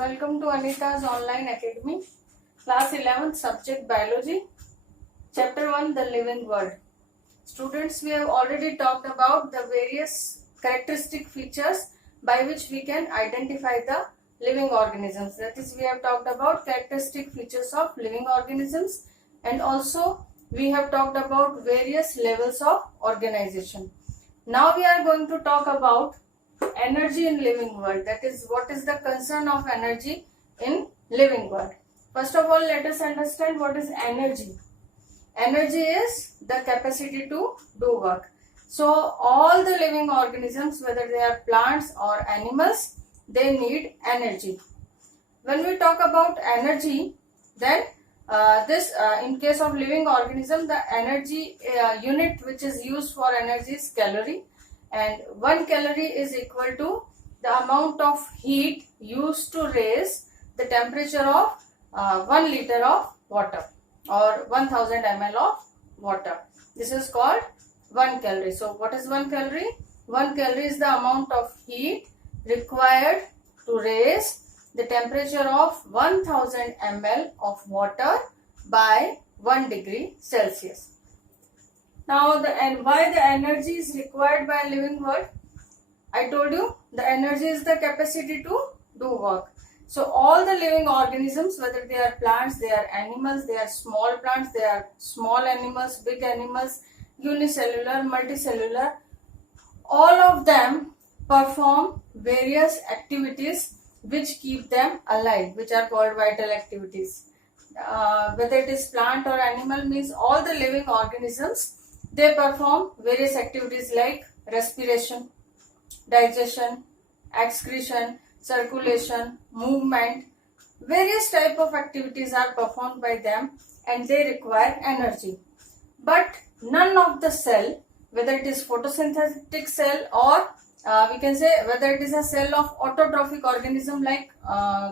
Welcome to Anita's Online Academy, Class 11th, Subject Biology, Chapter 1, The Living World. Students, we have already talked about the various characteristic features by which we can identify the living organisms. That is, we have talked about characteristic features of living organisms, and also we have talked about various levels of organization. Now we are going to talk about energy in living world. That is, what is the concern of energy in living world. First of all, let us understand what is energy. Energy is the capacity to do work. So all the living organisms, whether they are plants or animals, they need energy. When we talk about energy, then in case of living organism, the energy unit which is used for energy is calorie, and 1 calorie is equal to the amount of heat used to raise the temperature of 1 liter of water or 1000 ml of water. This is called 1 calorie. So what is 1 calorie? 1 calorie is the amount of heat required to raise the temperature of 1000 ml of water by 1 degree Celsius. Now, why the energy is required by living world? I told you the energy is the capacity to do work. So all the living organisms, whether they are plants, they are animals, they are small plants, they are small animals, big animals, unicellular, multicellular, all of them perform various activities which keep them alive, which are called vital activities. Whether it is plant or animal, means all the living organisms, they perform various activities like respiration, digestion, excretion, circulation, movement. Various type of activities are performed by them and they require energy. But none of the cell, whether it is photosynthetic cell or we can say whether it is a cell of autotrophic organism like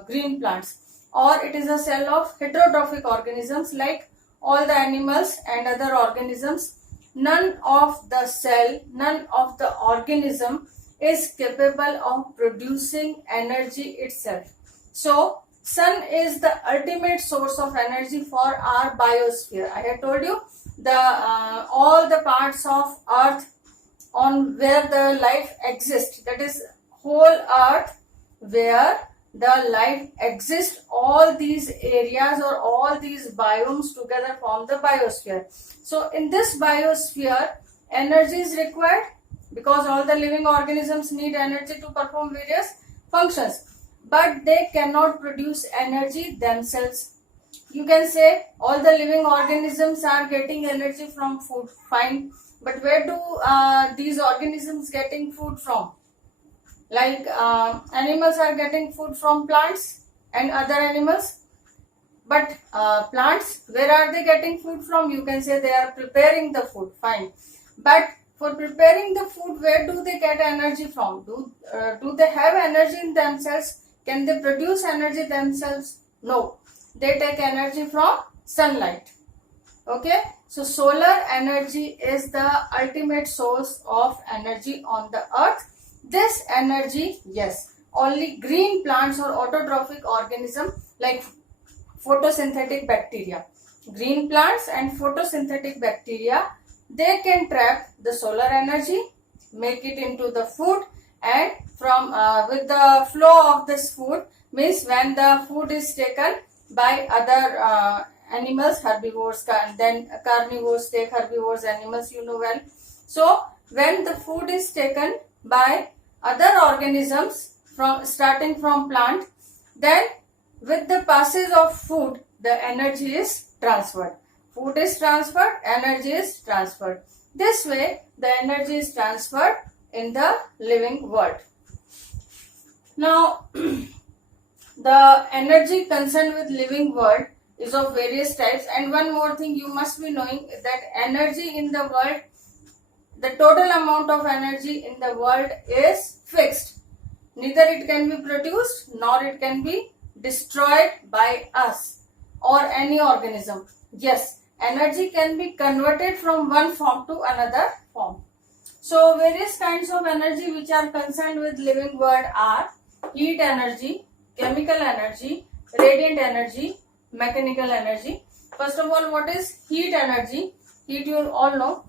green plants, or it is a cell of heterotrophic organisms like all the animals and other organisms, none of the cell, none of the organism is capable of producing energy itself. So sun is the ultimate source of energy for our biosphere. I had told you the all the parts of earth on where the life exists, that is whole earth where the life exists, all these areas or all these biomes together form the biosphere. So in this biosphere, energy is required because all the living organisms need energy to perform various functions, but they cannot produce energy themselves. You can say all the living organisms are getting energy from food, fine, but where do these organisms getting food from? Like animals are getting food from plants and other animals, but plants, where are they getting food from? You can say they are preparing the food, fine, but for preparing the food, where do they get energy from? Do they have energy in themselves? Can they produce energy themselves? No, they take energy from sunlight. Okay, so solar energy is the ultimate source of energy on the earth. This energy, yes, only green plants or autotrophic organism like photosynthetic bacteria, green plants and photosynthetic bacteria, they can trap the solar energy, make it into the food, and from with the flow of this food, means when the food is taken by other animals, herbivores, then carnivores take herbivores, animals, you know well. So when the food is taken by other organisms from starting from plant, then with the passage of food, the energy is transferred. Food is transferred, energy is transferred. This way, the energy is transferred in the living world. Now, the energy concerned with living world is of various types, and one more thing you must be knowing, that energy in the world, the total amount of energy in the world is fixed. Neither it can be produced nor it can be destroyed by us or any organism. Yes, energy can be converted from one form to another form. So various kinds of energy which are concerned with living world are heat energy, chemical energy, radiant energy, mechanical energy. First of all, what is heat energy? Heat, you all know.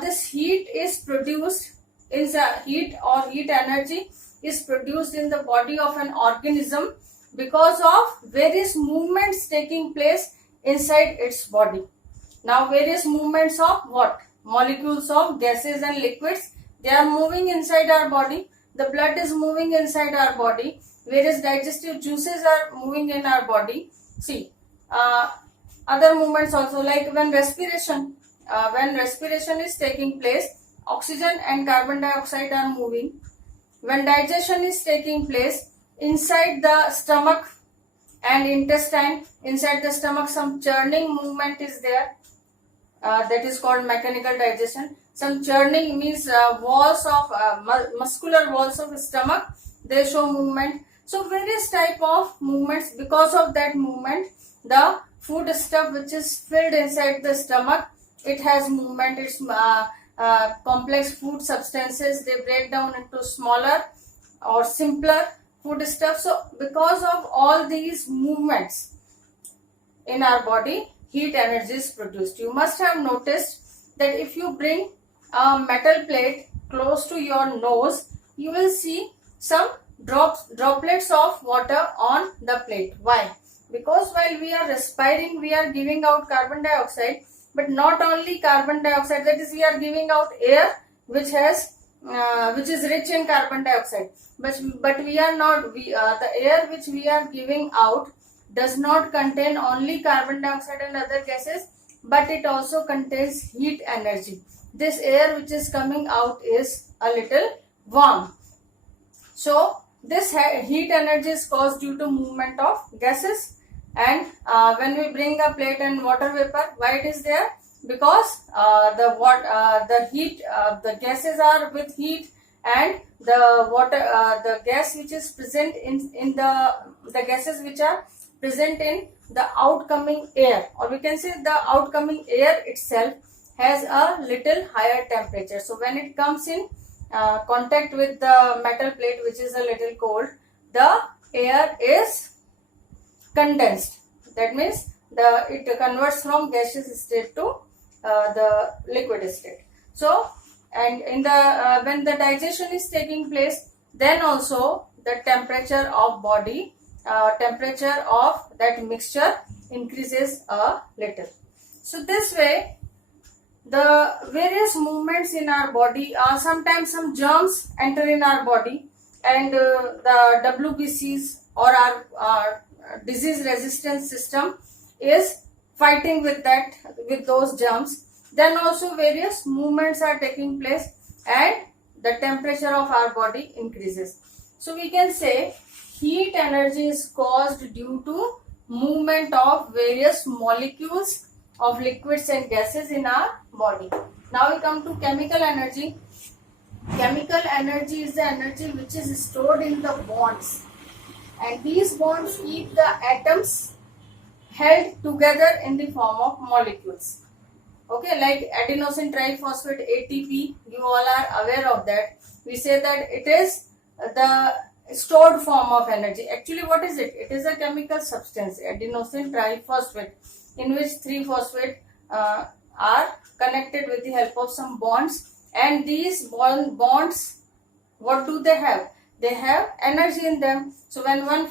This heat is produced in heat energy is produced in the body of an organism because of various movements taking place inside its body. Now, various movements of what? Molecules of gases and liquids, they are moving inside our body. The blood is moving inside our body. Various digestive juices are moving in our body. See, other movements also, like when respiration is taking place, oxygen and carbon dioxide are moving. When digestion is taking place, inside the stomach and intestine, inside the stomach some churning movement is there. That is called mechanical digestion. Some churning means walls of muscular walls of stomach, they show movement. So various type of movements. Because of that movement, the food stuff which is filled inside the stomach, it has movement. It's complex food substances, they break down into smaller or simpler food stuff. So because of all these movements in our body, heat energy is produced. You must have noticed that if you bring a metal plate close to your nose, you will see some droplets of water on the plate. Why? Because while we are respiring, we are giving out carbon dioxide, but not only carbon dioxide, that is, we are giving out air which is rich in carbon dioxide, but we are not, the air which we are giving out does not contain only carbon dioxide and other gases, but it also contains heat energy. This air which is coming out is a little warm. So this heat energy is caused due to movement of gases. And when we bring a plate and water vapor, why it is there? Because the gases are with heat, and the gas which is present in the gases which are present in the outcoming air, or we can say the outcoming air itself has a little higher temperature. So when it comes in contact with the metal plate which is a little cold, the air is condensed. That means it converts from gaseous state to the liquid state. So, and in the when the digestion is taking place, then also the temperature of body, temperature of that mixture increases a little. So this way, the various movements in our body, sometimes some germs enter in our body, and the WBCs or our disease resistance system is fighting with those germs. Then also various movements are taking place, and the temperature of our body increases. So we can say heat energy is caused due to movement of various molecules of liquids and gases in our body. Now we come to chemical energy. Chemical energy is the energy which is stored in the bonds, and these bonds keep the atoms held together in the form of molecules. Okay, like adenosine triphosphate, ATP, you all are aware of that. We say that it is the stored form of energy. Actually, what is it? It is a chemical substance, adenosine triphosphate, in which 3 phosphate are connected with the help of some bonds. And these bonds, what do they have? They have energy in them. So when one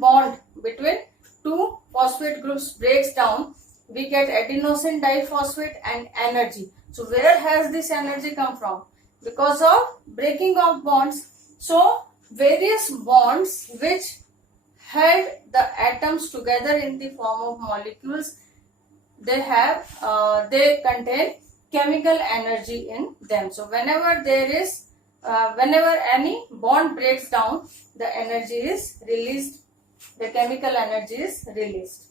bond between 2 phosphate groups breaks down, we get adenosine diphosphate and energy. So where has this energy come from? Because of breaking of bonds. So various bonds which held the atoms together in the form of molecules, they contain chemical energy in them. So whenever any bond breaks down, the energy is released, the chemical energy is released.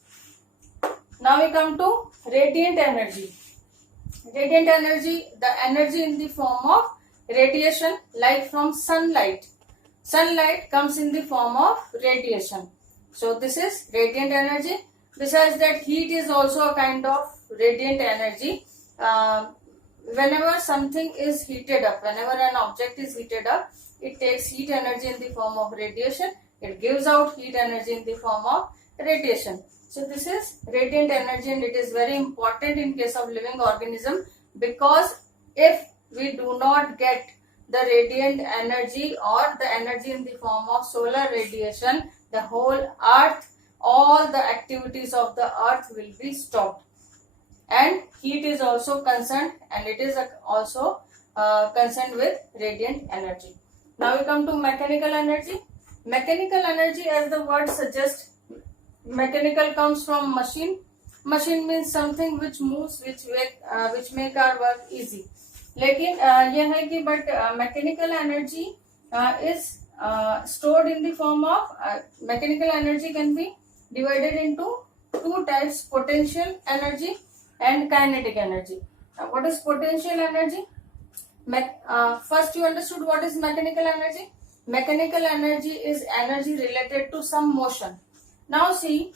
Now we come to radiant energy. Radiant energy, the energy in the form of radiation, like from sunlight. Sunlight comes in the form of radiation. So this is radiant energy. Besides that, heat is also a kind of radiant energy. whenever something is heated up, whenever an object is heated up, it takes heat energy in the form of radiation. It gives out heat energy in the form of radiation. So this is radiant energy, and it is very important in case of living organism, because if we do not get the radiant energy or the energy in the form of solar radiation, the whole earth, all the activities of the earth will be stopped. And heat is also concerned, and it is also concerned with radiant energy. Now we come to mechanical energy. Mechanical energy, as the word suggests, mechanical comes from machine. Machine means something which moves, which make our work easy. लेकिन यह है कि but mechanical energy is stored in the form of mechanical energy can be divided into two types: potential energy and kinetic energy. What is potential energy? First, you understood what is mechanical energy. Mechanical energy is energy related to some motion. Now see,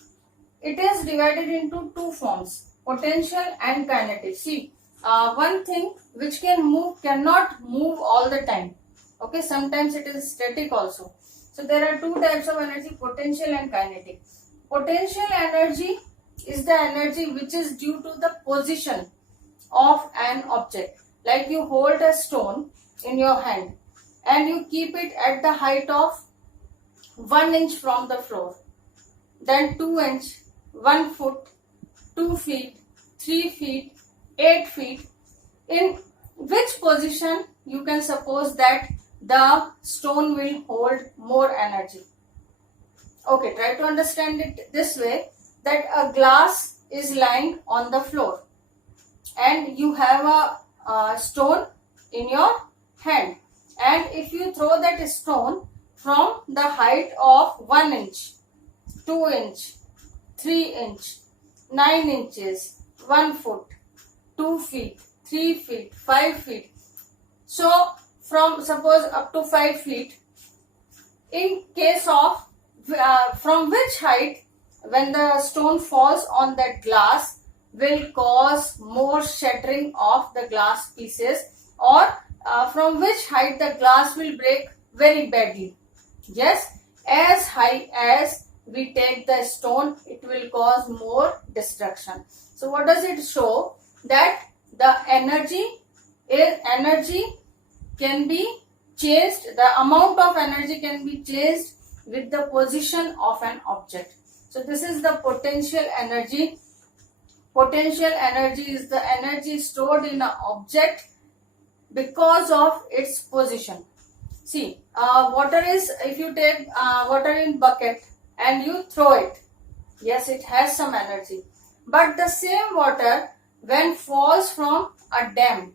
it is divided into two forms: potential and kinetic. See, one thing which can move cannot move all the time. Okay, sometimes it is static also. So there are two types of energy: potential and kinetic. Potential energy is the energy which is due to the position of an object. Like you hold a stone in your hand and you keep it at the height of 1 inch from the floor, then 2 inch, 1 foot, 2 feet, 3 feet, 8 feet. In which position you can suppose that the stone will hold more energy? Okay, try to understand it this way, that a glass is lying on the floor and you have a stone in your hand, and if you throw that stone from the height of 1 inch, 2 inch, 3 inch, 9 inches, 1 foot, 2 feet, 3 feet, 5 feet, so from suppose up to 5 feet, in case of from which height when the stone falls on that glass will cause more shattering of the glass pieces, or from which height the glass will break very badly? Yes, as high as we take the stone, it will cause more destruction. So what does it show? That the energy can be changed, the amount of energy can be changed with the position of an object. So this is the potential energy. Potential energy is the energy stored in an object because of its position. See, water is, if you take water in bucket and you throw it, yes, it has some energy. But the same water, when falls from a dam,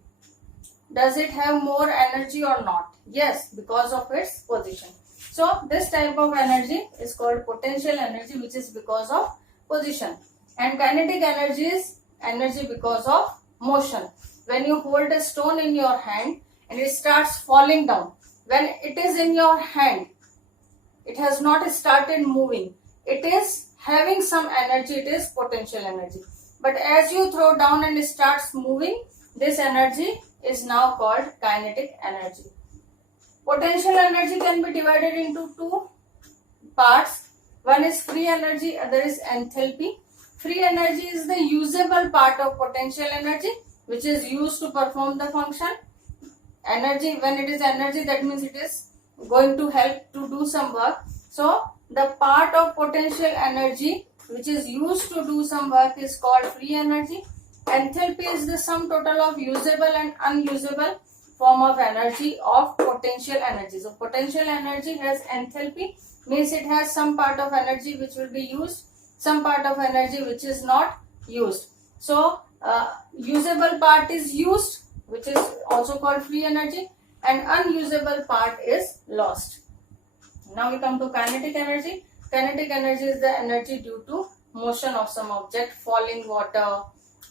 does it have more energy or not? Yes, because of its position. So this type of energy is called potential energy, which is because of position. And kinetic energy is energy because of motion. When you hold a stone in your hand and it starts falling down, when it is in your hand, it has not started moving, it is having some energy, it is potential energy. But as you throw down and it starts moving, this energy is now called kinetic energy. Potential energy can be divided into two parts. One is free energy, other is enthalpy. Free energy is the usable part of potential energy, which is used to perform the function. Energy, when it is energy, that means it is going to help to do some work. So the part of potential energy which is used to do some work is called free energy. Enthalpy is the sum total of usable and unusable form of energy of potential energy. So potential energy has enthalpy, means it has some part of energy which will be used, some part of energy which is not used. So usable part is used, which is also called free energy, and unusable part is lost. Now we come to kinetic energy. Kinetic energy is the energy due to motion of some object, falling water,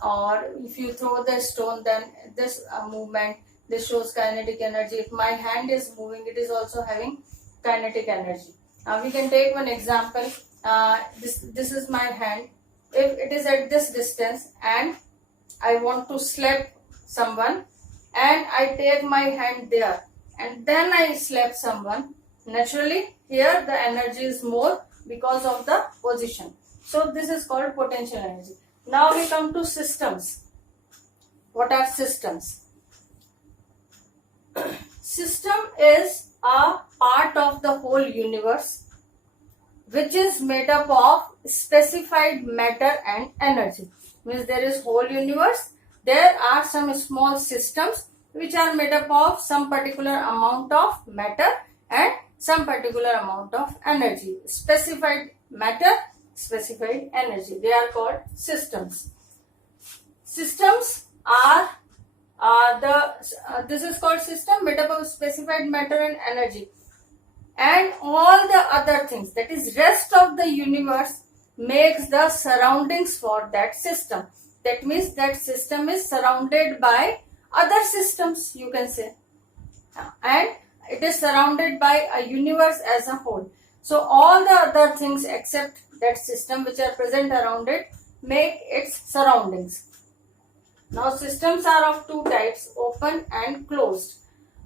or if you throw the stone, then this movement, this shows kinetic energy. If my hand is moving, it is also having kinetic energy. Now we can take one example. This is my hand. If it is at this distance and I want to slap someone, and I take my hand there and then I slap someone, naturally here the energy is more because of the position. So this is called potential energy. Now we come to systems. What are systems? System is a part of the whole universe which is made up of specified matter and energy. Means there is whole universe. There are some small systems which are made up of some particular amount of matter and some particular amount of energy. Specified matter, specified energy. They are called systems. Systems are this is called system made up of specified matter and energy, and all the other things, that is rest of the universe, makes the surroundings for that system. That means that system is surrounded by other systems, you can say, and it is surrounded by a universe as a whole. So all the other things except that system which are present around it make its surroundings. Now systems are of two types, open and closed.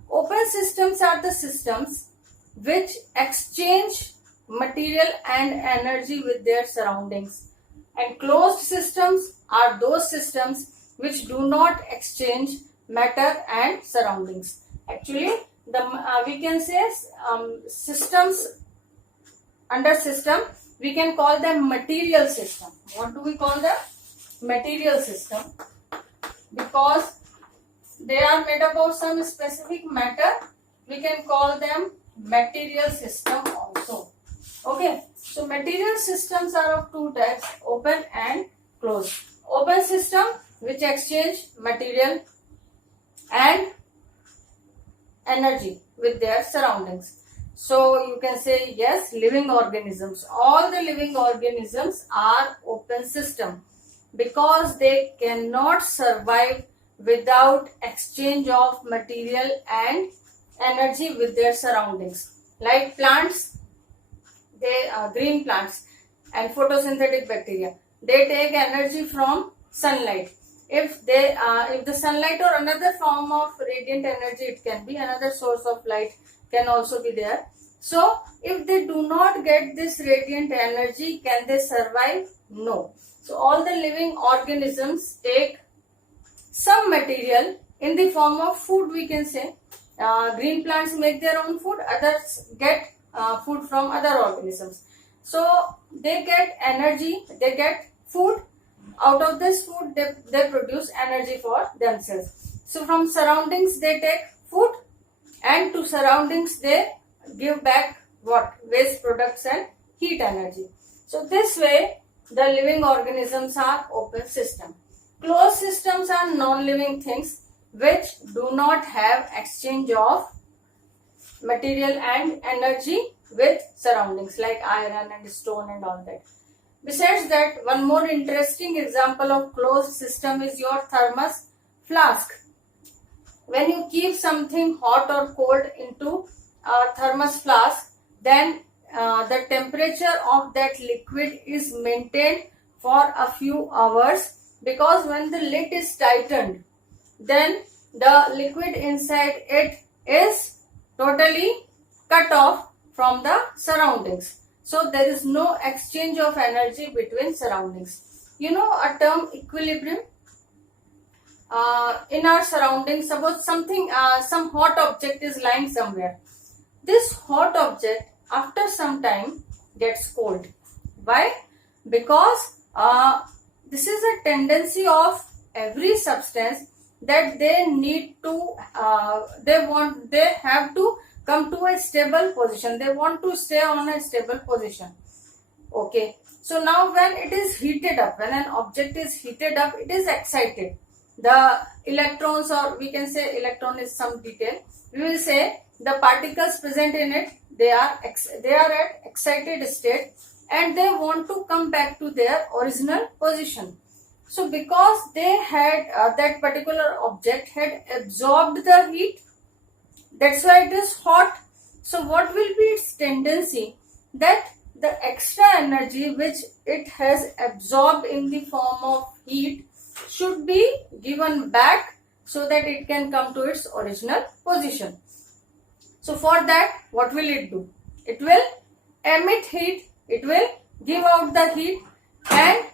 Open systems are the systems which exchange material and energy with their surroundings, and closed systems are those systems which do not exchange matter and surroundings. Actually, we can say systems, under system we can call them material system. What do we call them? Material system, because they are made up of some specific matter. We can call them material system also. Okay, so material systems are of two types, open and closed. Open system which exchange material and energy with their surroundings. So you can say yes, living organisms. All the living organisms are open system because they cannot survive without exchange of material and energy with their surroundings. Like plants, they green plants and photosynthetic bacteria, they take energy from sunlight. If the sunlight or another form of radiant energy, it can be another source of light, can also be there. So if they do not get this radiant energy, can they survive? No. So all the living organisms take some material in the form of food, we can say. Green plants make their own food, others get food from other organisms. So they get energy, they get food. Out of this food, they produce energy for themselves. So from surroundings they take food, and to surroundings they give back what? Waste products and heat energy. So this way the living organisms are open system. Closed systems are non-living things which do not have exchange of material and energy with surroundings, like iron and stone and all that. Besides that, one more interesting example of closed system is your thermos flask. When you keep something hot or cold into a thermos flask, then the temperature of that liquid is maintained for a few hours, because when the lid is tightened, then the liquid inside it is totally cut off from the surroundings. So there is no exchange of energy between surroundings. You know a term equilibrium? In our surroundings, suppose something, some hot object is lying somewhere. This hot object after some time gets cold. Why? Because this is a tendency of every substance that they need to, they have to come to a stable position. They want to stay on a stable position. Okay. So now when it is heated up, when an object is heated up, it is excited. The electrons, or we can say electron is some detail, we will say the particles present in it, they are at excited state and they want to come back to their original position. So because they had that particular object had absorbed the heat, that's why it is hot. So what will be its tendency? That the extra energy which it has absorbed in the form of heat should be given back so that it can come to its original position. So for that, what will it do? It will emit heat, it will give out the heat, and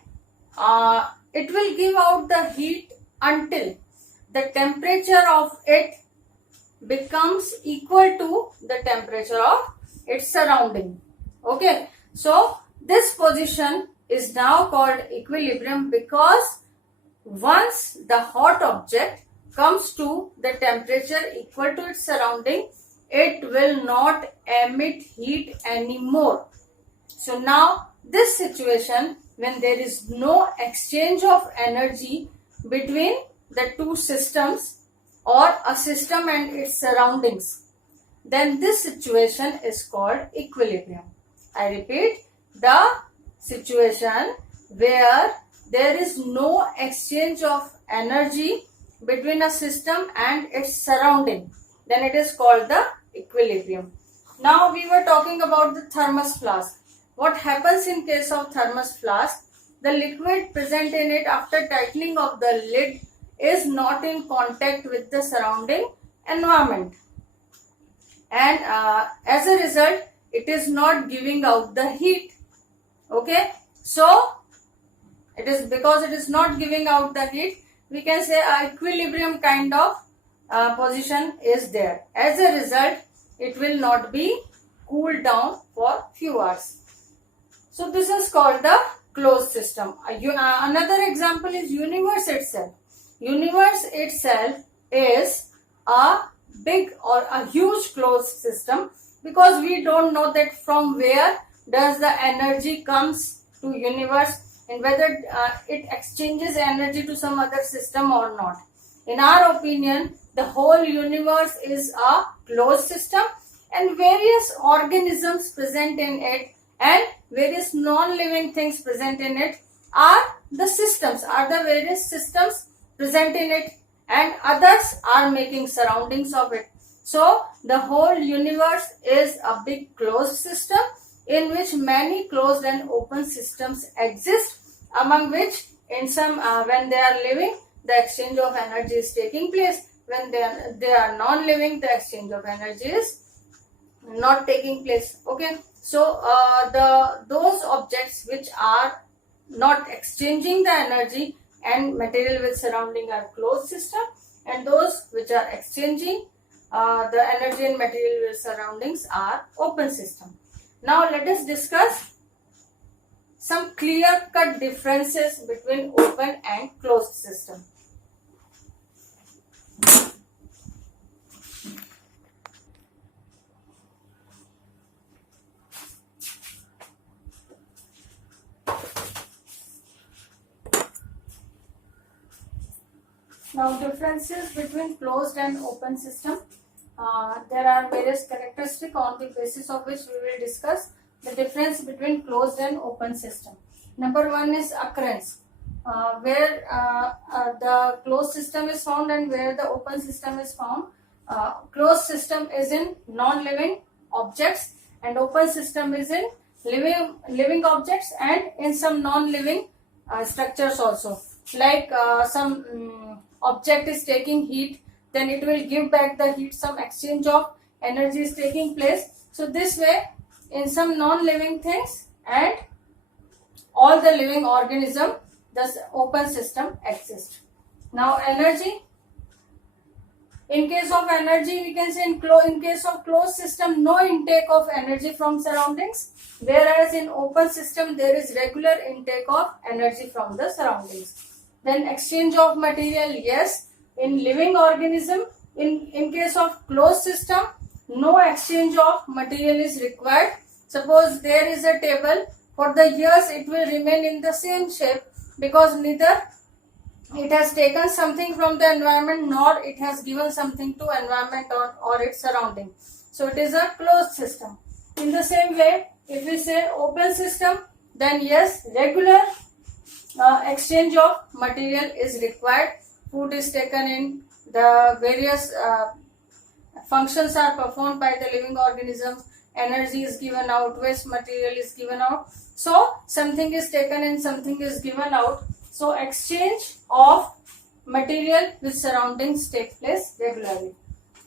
it will give out the heat until the temperature of it becomes equal to the temperature of its surrounding. Okay, so this position is now called equilibrium, because once the hot object comes to the temperature equal to its surrounding, it will not emit heat anymore. So now this situation, when there is no exchange of energy between the two systems or a system and its surroundings, then this situation is called equilibrium. I repeat, the situation where there is no exchange of energy between a system and its surrounding, then it is called the equilibrium. Now we were talking about the thermos flask. What happens in case of thermos flask? The liquid present in it after tightening of the lid is not in contact with the surrounding environment, and as a result it is not giving out the heat. Okay, so it is because it is not giving out the heat, we can say a equilibrium kind of position is there. As a result, it will not be cooled down for few hours. So this is called the closed system. Another example is universe itself. Universe itself is a big or a huge closed system, because we don't know that from where does the energy comes to universe, and whether it exchanges energy to some other system or not. In our opinion, the whole universe is a closed system, and various organisms present in it and various non-living things present in it are the systems, are the various systems present in it, and others are making surroundings of it. So the whole universe is a big closed system in which many closed and open systems exist, among which in some when they are living, the exchange of energy is taking place. When they are non-living, the exchange of energy is not taking place. Okay, so those objects which are not exchanging the energy and material with surrounding are closed system, and those which are exchanging the energy and material with surroundings are open system. Now let us discuss some clear-cut differences between open and closed system. Now, differences between closed and open system. There are various characteristics on the basis of which we will discuss the difference between closed and open system. Number one is occurrence, where the closed system is found and where the open system is found. Closed system is in non-living objects, and open system is in living objects and in some non-living structures also. Like some object is taking heat, then it will give back the heat, some exchange of energy is taking place. So this way, in some non-living things and all the living organism, this open system exists. Now energy. In case of energy, we can say in case of closed system, no intake of energy from surroundings, whereas in open system there is regular intake of energy from the surroundings. Then exchange of material, yes, in living organism. In case of closed system, no exchange of material is required. Suppose there is a table, for the years it will remain in the same shape, because neither it has taken something from the environment nor it has given something to environment or its surrounding. So it is a closed system. In the same way, if we say open system, then yes, regular exchange of material is required. Food is taken in, the various functions are performed by the living organisms, energy is given out, waste material is given out. So something is taken in, something is given out. So exchange of material with surroundings take place regularly.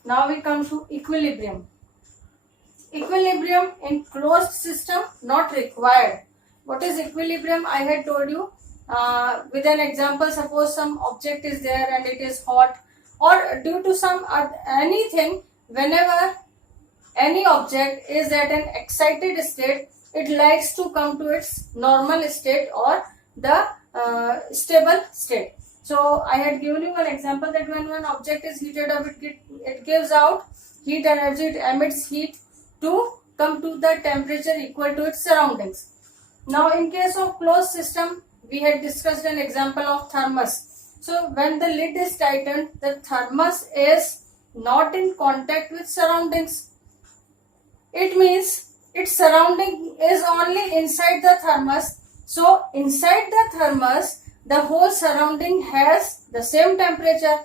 Now we come to equilibrium. Equilibrium in closed system not required. What is equilibrium? I had told you with an example. Suppose some object is there and it is hot, or due to some anything, whenever any object is at an excited state, it likes to come to its normal state or the stable state. So I had given you an example that when one object is heated up, it gives out heat energy, it emits heat to come to the temperature equal to its surroundings. Now in case of closed system, we had discussed an example of thermos. So when the lid is tightened, the thermos is not in contact with surroundings. It means its surrounding is only inside the thermos. So inside the thermos, the whole surrounding has the same temperature.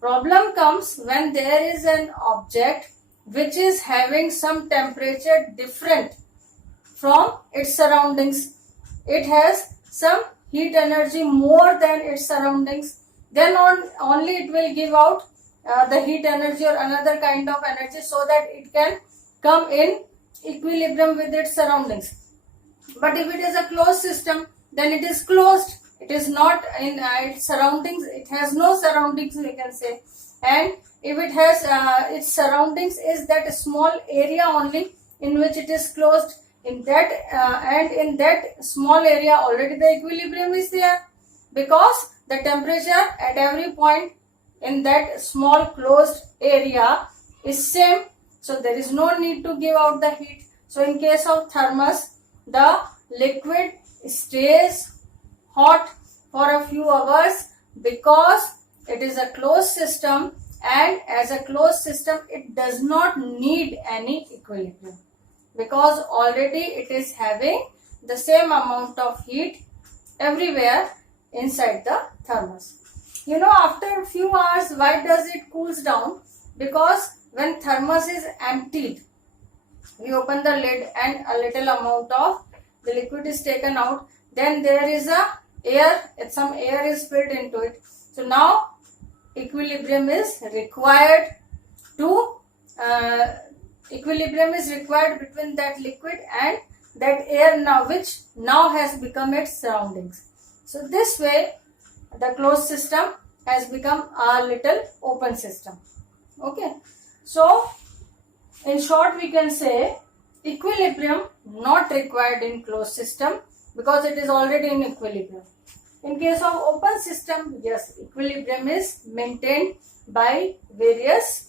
Problem comes when there is an object which is having some temperature different from its surroundings. It has some heat energy more than its surroundings. Then only it will give out the heat energy or another kind of energy so that it can come in equilibrium with its surroundings. But if it is a closed system, then it is closed. It is not in its surroundings. It has no surroundings, we can say. And if it has its surroundings is that small area only in which it is closed, in that and in that small area already the equilibrium is there, because the temperature at every point in that small closed area is same. So there is no need to give out the heat. So in case of thermos, the liquid stays hot for a few hours because it is a closed system, and as a closed system it does not need any equilibrium because already it is having the same amount of heat everywhere inside the thermos. You know, after a few hours, why does it cools down? Because when thermos is emptied, we open the lid and a little amount of the liquid is taken out, then there is some air is filled into it. So now equilibrium is required between that liquid and that air now, which now has become its surroundings. So this way the closed system has become a little open system. Okay. So in short we can say equilibrium not required in closed system because it is already in equilibrium. In case of open system, yes, equilibrium is maintained by various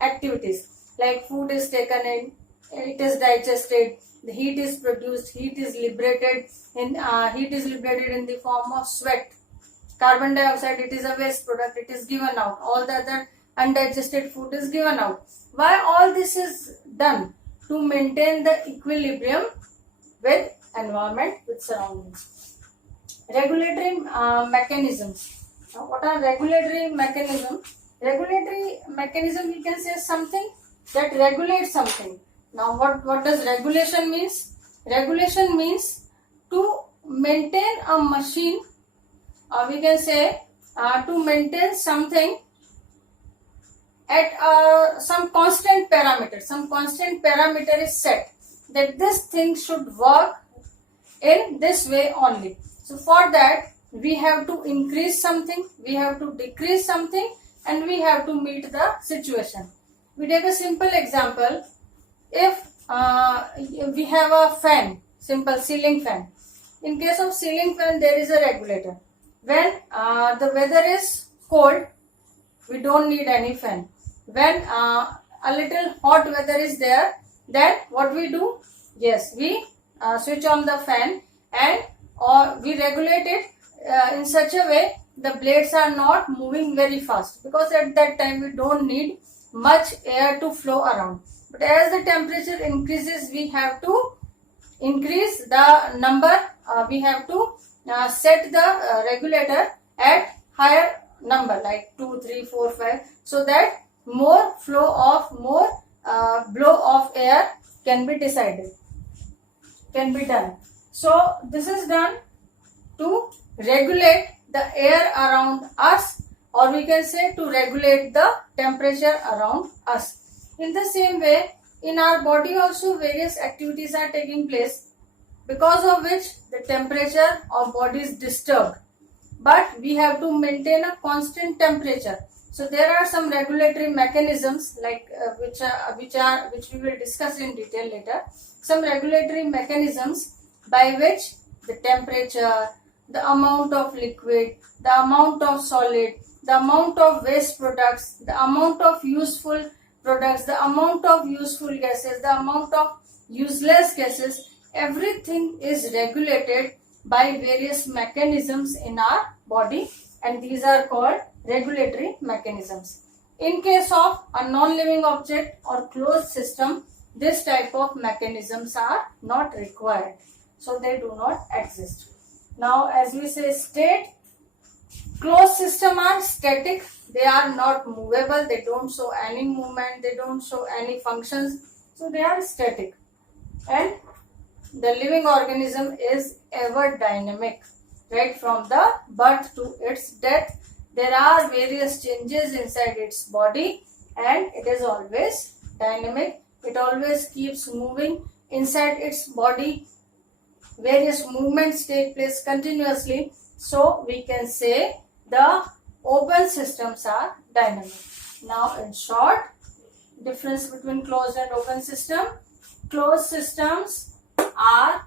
activities, like food is taken in, it is digested, the heat is produced, heat is liberated in the form of sweat. Carbon dioxide, it is a waste product, it is given out. All the other undigested food is given out. Why all this is done? To maintain the equilibrium with environment, with surroundings. Regulatory mechanisms. Now, what are regulatory mechanisms? Regulatory mechanism, we can say something that regulates something. Now what does regulation means? Regulation means to maintain a machine, we can say to maintain something at some constant parameter. Some constant parameter is set that this thing should work in this way only. So for that we have to increase something, we have to decrease something, and we have to meet the situation. We take a simple example. If we have a fan, simple ceiling fan. In case of ceiling fan, there is a regulator. When the weather is cold, we don't need any fan. When a little hot weather is there, then what we do? Yes, we switch on the fan and we regulate it in such a way the blades are not moving very fast, because at that time we don't need much air to flow around. But as the temperature increases, we have to increase the number, we have to set the regulator at higher number like 2, 3, 4, 5, so that more blow of air can be done. So this is done to regulate the air around us, or we can say to regulate the temperature around us. In the same way, in our body also various activities are taking place, because of which the temperature of body is disturbed. But we have to maintain a constant temperature. So there are some regulatory mechanisms like which we will discuss in detail later. Some regulatory mechanisms by which the temperature, the amount of liquid, the amount of solid, the amount of waste products, the amount of useful products, the amount of useful gases, the amount of useless gases, everything is regulated by various mechanisms in our body, and these are called regulatory mechanisms. In case of a non-living object or closed system, this type of mechanisms are not required, so they do not exist. Now, as we say state, closed system are static, they are not movable, they don't show any movement, they don't show any functions, so they are static. And the living organism is ever dynamic, right from the birth to its death. There are various changes inside its body and it is always dynamic. It always keeps moving inside its body. Various movements take place continuously. So we can say the open systems are dynamic. Now in short, difference between closed and open system. Closed systems are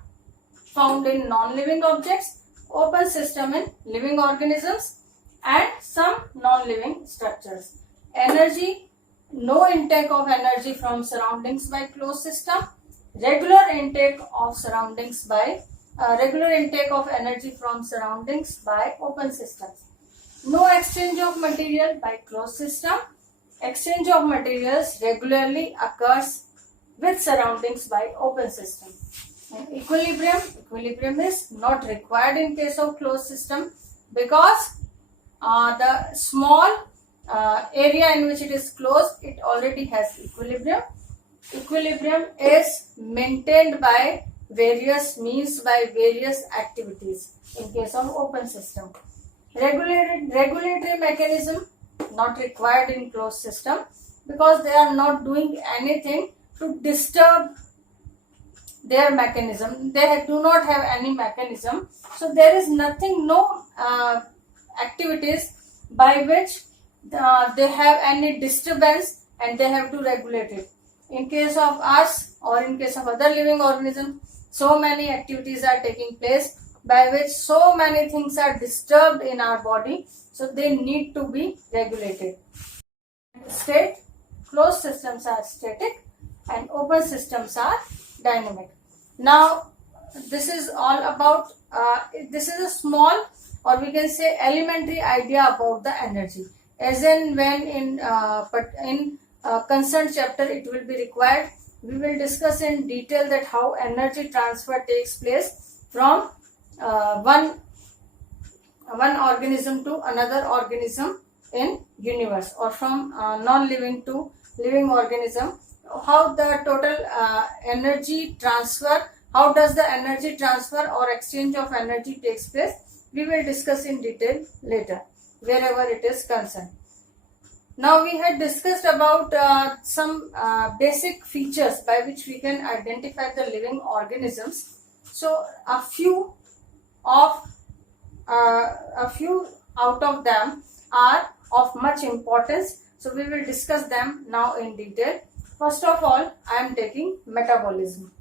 found in non-living objects, open system in living organisms and some non-living structures. Energy, no intake of energy from surroundings by closed system, regular intake of energy from surroundings by open systems. No exchange of material by closed system. Exchange of materials regularly occurs with surroundings by open system. And equilibrium is not required in case of closed system because the small area in which it is closed, it already has equilibrium. Equilibrium is maintained by various means, by various activities in case of open system. Regulatory mechanism not required in closed system because they are not doing anything to disturb their mechanism. They do not have any mechanism. So there is nothing, no activities by which they have any disturbance and they have to regulate it. In case of us or in case of other living organisms, so many activities are taking place by which so many things are disturbed in our body, so they need to be regulated. State, closed systems are static and open systems are dynamic. Now this is all about, this is a small or we can say elementary idea about the energy. As in when in concerned chapter it will be required, we will discuss in detail that how energy transfer takes place from one organism to another organism in universe, or from non-living to living organism. How the total energy transfer, how does the energy transfer or exchange of energy takes place, we will discuss in detail later wherever it is concerned. Now we had discussed about some basic features by which we can identify the living organisms. So a few out of them are of much importance. So we will discuss them now in detail. First of all, I am taking metabolism.